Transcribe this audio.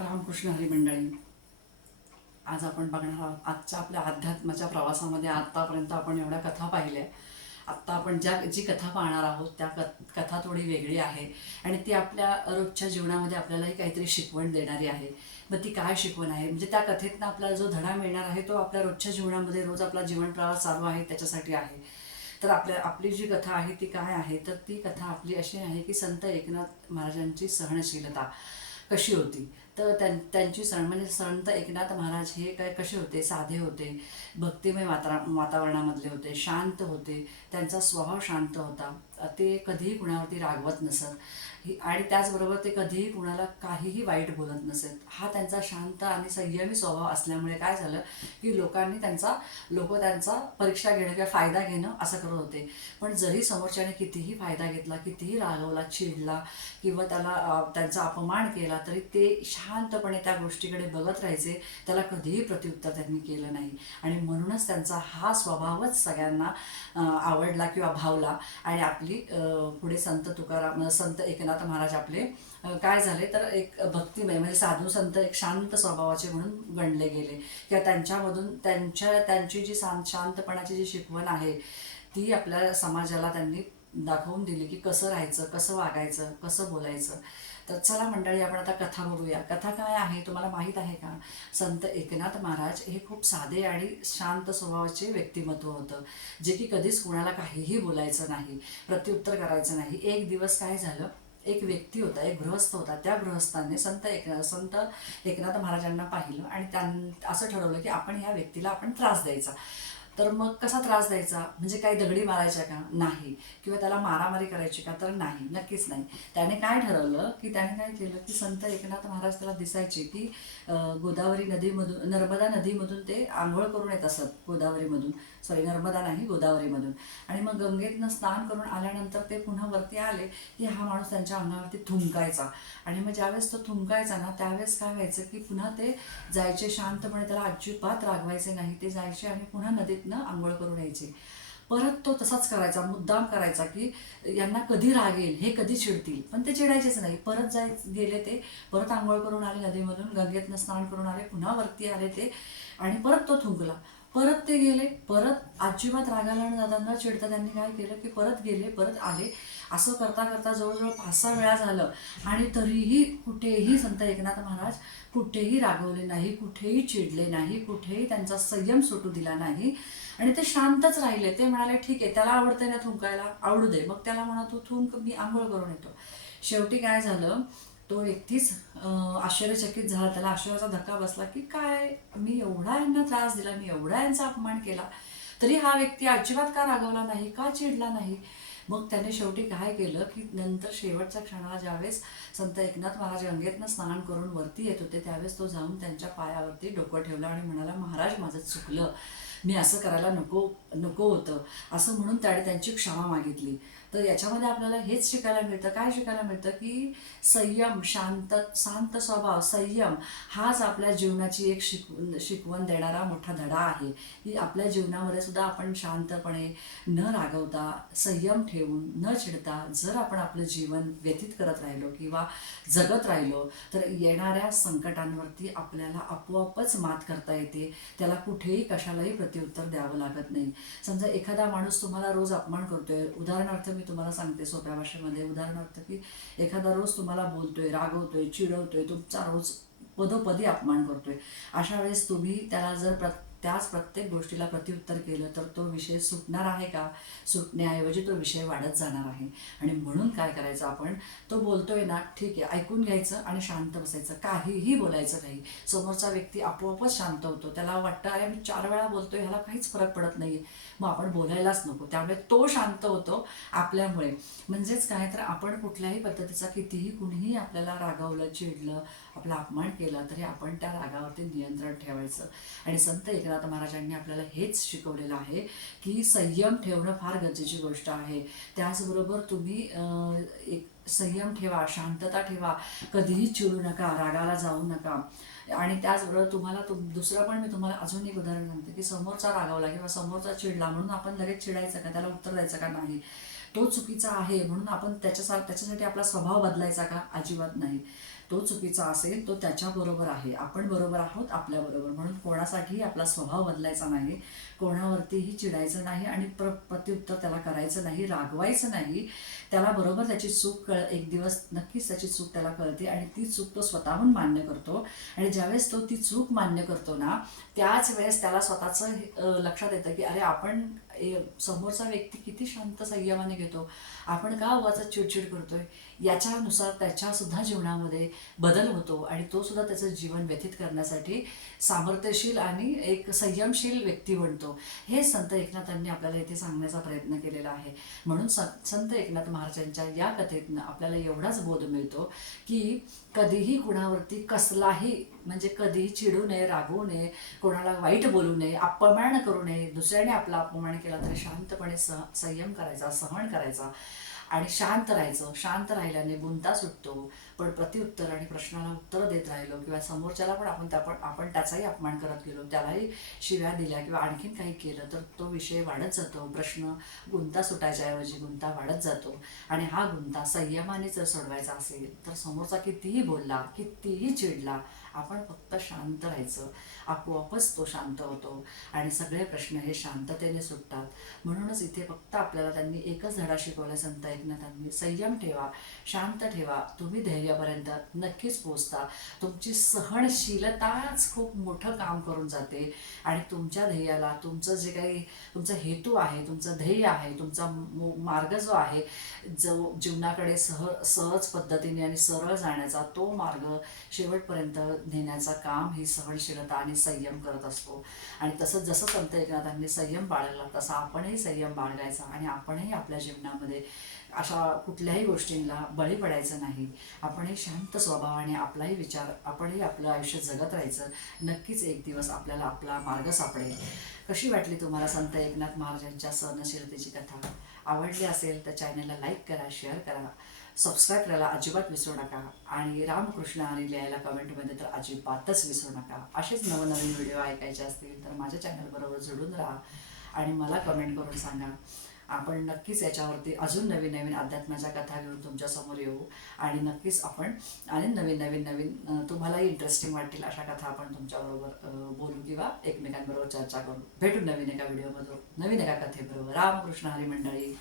रामकृष्ण हरी मंडळी. आज आपण बघणार आहोत आजच्या आपल्या अध्यात्माच्या प्रवासामध्ये. आत्तापर्यंत आपण एवढ्या कथा पाहिल्या. आत्ता आपण जी कथा पाहणार आहोत त्या कथा थोडी वेगळी आहे आणि ती आपल्या रोजच्या जीवनामध्ये आपल्यालाही काहीतरी शिकवण देणारी आहे. मग ती काय शिकवण आहे, म्हणजे त्या कथेतनं आपल्याला जो धडा मिळणार आहे तो आपल्या रोजच्या जीवनामध्ये, रोज आपला जीवन प्रवास चालू आहे त्याच्यासाठी आहे. तर आपली जी कथा आहे ती काय आहे, तर ती कथा आपली अशी आहे की संत एकनाथ महाराजांची सहनशीलता कशी होती. तर त्यांची म्हणजे संत एकनाथ महाराज हे काय कसे होते, साधे होते, भक्तिमय वातावरणामधले होते, शांत होते. त्यांचा स्वभाव शांत होता. ते कधीही कुणावरती रागवत नसत आणि त्याचबरोबर ते कधीही कुणाला काहीही वाईट बोलत नसत. हा त्यांचा शांत आणि संयमी स्वभाव असल्यामुळे काय झालं की लोक त्यांचा परीक्षा घेणं किंवा फायदा घेणं असं करत होते. पण जरी समोरच्याने कितीही फायदा घेतला, कितीही रागवला, चिडला किंवा त्यांचा अपमान केला, तरी ते शांतपणे त्या गोष्टीकडे बघत राहायचे. त्याला कधीही प्रत्युत्तर त्यांनी केलं नाही आणि म्हणूनच त्यांचा हा स्वभावच सगळ्यांना आवडला किंवा भावला. आणि आपली पुढे संत एकनाथ महाराज आपले काय झाले तर एक भक्तिमय म्हणजे साधू संत एक शांत स्वभावाचे म्हणून गणले गेले. किंवा त्यांच्यामधून त्यांची जी शांतपणाची जी शिकवण आहे ती आपल्या समाजाला त्यांनी दाखवून दिली की कसं राहायचं, कसं वागायचं, कसं बोलायचं. तर चला मंडळी, आपण आता कथा बघूया. कथा काय आहे तुम्हाला माहीत आहे का? संत एकनाथ महाराज हे खूप साधे आणि शांत स्वभावाचे व्यक्तिमत्व होतं, जे की कधीच कोणाला काहीही बोलायचं नाही, प्रत्युत्तर करायचं नाही. एक दिवस काय झालं, एक व्यक्ती होता, एक गृहस्थ होता. त्या गृहस्थाने संत एकनाथ महाराजांना पाहिलं आणि असं ठरवलं की आपण ह्या व्यक्तीला आपण त्रास द्यायचा. तर मग कसा त्रास द्यायचा, म्हणजे काही दगडी मारायच्या का? नाही. किंवा त्याला मारामारी करायची का? तर नाही, नक्कीच नाही. त्याने काय ठरवलं की त्याने काय केलं की संत एकनाथ महाराज त्याला दिसायचे की गोदावरी नदीमधून, नर्मदा नदीमधून ते आंघोळ करून येत असत. नर्मदा नाही, गोदावरीमधून. आणि मग गंगेतनं स्नान करून आल्यानंतर ते पुन्हा वरती आले की हा माणूस त्यांच्या अंगावरती थुंकायचा. आणि मग ज्यावेळेस तो थुंकायचा ना, त्यावेळेस काय व्हायचं की पुन्हा ते जायचे शांतपणे, त्याला अजिबात रागवायचे नाही. ते जायचे आणि पुन्हा नदीतनं आंघोळ करून यायचे. परत तो तसाच करायचा, मुद्दाम करायचा की यांना कधी राग येईल, हे कधी चिडतील. पण ते चिडायचेच नाही. परत गेले ते, परत आंघोळ करून आले नदीमधून, गंगेतनं स्नान करून आले, पुन्हा वरती आले ते आणि परत तो थुंकला. परत ते गेले, परत अजिबात रागाला न चिडता त्यांनी काय केलं की परत गेले, परत आले. असं करता करता जवळजवळ 5-6 वेळा झालं आणि तरीही कुठेही संत एकनाथ महाराज कुठेही रागवले नाही, कुठेही चिडले नाही, कुठेही त्यांचा संयम सुटू दिला नाही आणि ते शांतच राहिले. ते म्हणाले ठीक आहे, त्याला आवडतंय ना थुंकायला, आवडू दे, मग त्याला म्हणा तू थुंक, मी आंघोळ करून येतो. शेवटी काय झालं, तो व्यक्तीच आश्चर्यचकित झाला. त्याला आश्चर्याचा धक्का बसला की काय, मी एवढा यांना त्रास दिला, मी एवढा यांचा अपमान केला, तरी हा व्यक्ती अजिबात का रागवला नाही, का चिडला नाही. मग त्याने शेवटी काय केलं की नंतर शेवटच्या क्षणाला ज्यावेळेस संत एकनाथ महाराज गंगेतनं स्नान करून वरती येत होते, त्यावेळेस तो जाऊन त्यांच्या पायावरती डोकं ठेवलं आणि म्हणाला, महाराज माझं चुकलं, मी असं करायला नको नको होतं, असं म्हणून त्याने त्यांची क्षमा मागितली. तर याच्यामध्ये आपल्याला हेच शिकायला मिळतं. काय शिकायला मिळतं की संयम, शांत स्वभाव, संयम हाच आपल्या जीवनाची एक शिकवण देणारा मोठा धडा आहे. की आपल्या जीवनामध्ये सुद्धा आपण शांतपणे, न रागवता, संयम ठेवून, न चिडता जर आपण आपलं जीवन व्यतीत करत राहिलो किंवा जगत राहिलो, तर येणाऱ्या संकटांवरती आपल्याला आपोआपच मात करता येते. त्याला कुठेही कशालाही प्रत्युत्तर द्यावं लागत नाही. समजा एखादा माणूस तुम्हाला रोज अपमान करतोय, उदाहरणार्थ मी तुम्हाला सांगते सोप्या भाषेमध्ये, उदाहरणार्थ की एखादा रोज तुम्हाला बोलतोय, रागवतोय, चिडवतोय, तुमचा रोज पदोपदी अपमान करतोय. अशा वेळेस तुम्ही त्याला जर त्याच प्रत्येक गोष्टीला प्रत्युत्तर केलं तर तो विषय सुटणार आहे का? सुटण्याऐवजी तो विषय वाढत जाणार आहे. आणि म्हणून काय करायचं, आपण तो बोलतोय ना, ठीक आहे, ऐकून घ्यायचं आणि शांत बसायचं, काहीही बोलायचं नाही. समोरचा व्यक्ती आपोआपच शांत होतो. त्याला वाटतं अरे मी 4 वेळा बोलतोय, ह्याला काहीच फरक पडत नाही, मग आपण बोलायलाच नको. त्यामुळे तो शांत होतो आपल्यामुळे. म्हणजेच काय, तर आपण कुठल्याही पद्धतीचा कितीही कुणीही आपल्याला रागावलं, चिडलं, आपला अपमान केला, तरी आपण त्या रागावरती नियंत्रण ठेवायचं. आणि संत एकनाथ महाराजांनी आपल्याला हेच शिकवलेलं आहे की संयम ठेवणं फार गरजेची गोष्ट आहे. त्याचबरोबर तुम्ही एक संयम ठेवा, शांतता ठेवा, कधीही चिडू नका, रागाला जाऊ नका. आणि त्याचबरोबर दुसरं पण मी तुम्हाला अजून एक उदाहरण सांगते की समोरचा रागावला किंवा समोरचा चिडला म्हणून आपण लगेच चिडायचं का, त्याला उत्तर द्यायचं का? नाही. तो चुकीचा आहे म्हणून आपण त्याच्यासाठी आपला स्वभाव बदलायचा का? अजिबात नाही. तो चुकीचा असेल तो त्याच्याबरोबर आहे, आपण बरोबर आहोत आपल्याबरोबर, म्हणून कोणासाठीही आपला स्वभाव बदलायचा नाही, कोणावरतीही चिडायचं नाही आणि प्रत्युत्तर त्याला करायचं नाही, रागवायचं नाही. त्याला बरोबर त्याची चूक एक दिवस नक्कीच त्याची चूक त्याला कळते आणि ती चूक तो स्वतःहून मान्य करतो. आणि ज्यावेळेस तो ती चूक मान्य करतो ना, त्याच वेळेस त्याला स्वतःचं लक्षात येतं की अरे आपण समोरचा व्यक्ती किती शांत संयमाने घेतो, आपण का उगाच चिडचिड करतोय. याच्यानुसार त्याच्यासुद्धा जीवनामध्ये बदल होतो आणि तो सुद्धा त्याचं जीवन व्यतीत करण्यासाठी सामर्थ्यशील आणि एक संयमशील व्यक्ती बनतो. हे संत एकनाथांनी आपल्याला इथे सांगण्याचा प्रयत्न केलेला आहे. म्हणून संत एकनाथ महाराजांच्या या कथेतनं आपल्याला एवढाच बोध मिळतो की कधीही कुणावरती कसलाही म्हणजे कधीही चिडू नये, रागवू नये, कोणाला वाईट बोलू नये, अपमान करू नये. दुसऱ्याने आपला अपमान केला तरी शांतपणे संयम करायचा, सहन करायचा आणि शांत राहायचं. शांत राहिल्याने गुंता सुटतो. पण प्रत्युत्तर आणि प्रश्नाला उत्तर देत राहिलो किंवा समोरच्याला पण आपण त्याचाही अपमान करत गेलो, त्यालाही शिव्या दिल्या किंवा आणखीन काही केलं तर तो विषय वाढत जातो. प्रश्न गुंता सुटायच्याऐवजी गुंता वाढत जातो. आणि हा गुंता संयमाने जर सोडवायचा असेल तर समोरचा कितीही बोलला, कितीही चिडला, आपण फक्त शांत राहायचं. आपोआपच तो शांत होतो आणि सगळे प्रश्न हे शांततेने सुटतात. म्हणूनच इथे फक्त आपल्याला त्यांनी एकच धडा शिकवला संत एकनाथांनी, संयम ठेवा, शांत ठेवा, तुम्ही ध्येयापर्यंत नक्कीच पोचता. तुमची सहनशीलताच खूप मोठं काम करून जाते आणि तुमच्या ध्येयाला, तुमचं जे काही तुमचा हेतू आहे, तुमचं ध्येय आहे, तुमचा मार्ग जो आहे, जो जीवनाकडे सहज पद्धतीने आणि सरळ जाण्याचा तो मार्ग शेवटपर्यंत नेण्याचा काम ही सहनशीलता आणि संयम करत असतो. आणि तसंच जसं संत एकनाथांनी संयम बाळगला तसा आपणही संयम बाळगायचा आणि आपणही आपल्या जीवनामध्ये अशा कुठल्याही गोष्टींना बळी पडायचं नाही. आपणही शांत स्वभावाने आपलाही विचार, आपणही आपलं आयुष्य जगत राहायचं. नक्कीच एक दिवस आपल्याला आपला मार्ग सापडेल. कशी वाटली तुम्हाला संत एकनाथ महाराजांच्या सहनशीलतेची कथा? आवडली असेल तर चॅनलला लाईक करा, शेअर करा, सबस्क्राईब करायला अजिबात विसरू नका आणि रामकृष्ण आणि लिहायला कमेंटमध्ये तर अजिबातच विसरू नका. असेच नवनवीन व्हिडिओ ऐकायचे असतील तर माझ्या चॅनलबरोबर जोडून राहा आणि मला कमेंट करून सांगा. आपण नक्कीच याच्यावरती अजून नवीन नवीन अध्यात्माच्या कथा घेऊन तुमच्यासमोर येऊ आणि नक्कीच आपण आणि नवीन तुम्हालाही इंटरेस्टिंग वाटतील अशा कथा आपण तुमच्याबरोबर बोलू किंवा एकमेकांबरोबर चर्चा करू. भेटू नवीन एका व्हिडिओमधून, नवीन एका कथेबरोबर. रामकृष्ण हरी मंडळी.